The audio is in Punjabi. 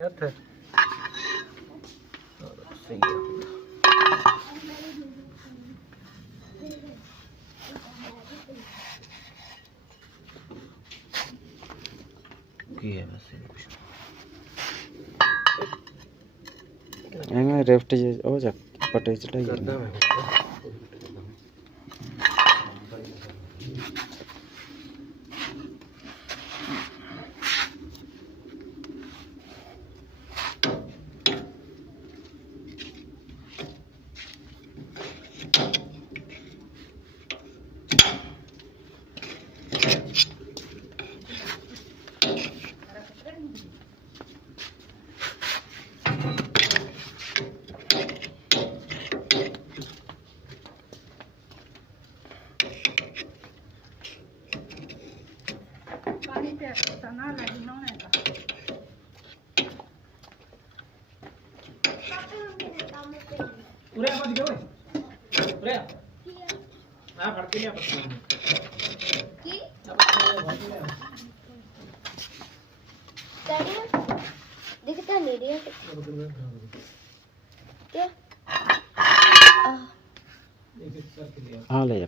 ਇੱਥੇ ਸਹੀ ਕੀ ਹੈ ਵੈਸੇ ਕੁਛ ਐਵੇਂ ਰਿਫਟ ਜੇ ਉਹ ਜਾ ਪਟੇ ਚੜਾਈ ਕਰਦਾ ਮੈਂ ਉਰੇ ਆ ਭੱਜ ਗਿਆ ਓਏ ਉਰੇ ਆ ਆ ਫੜ ਕੇ ਲਿਆ ਪੱਤੀ ਕੀ ਆ ਪੱਤੀ ਲਿਆ ਡੈਡੀ ਦਿਖਤਾ ਨਹੀਂ ਰਿਹਾ क्या एक एक करके लिया ਆ ਲੈ ਜਾ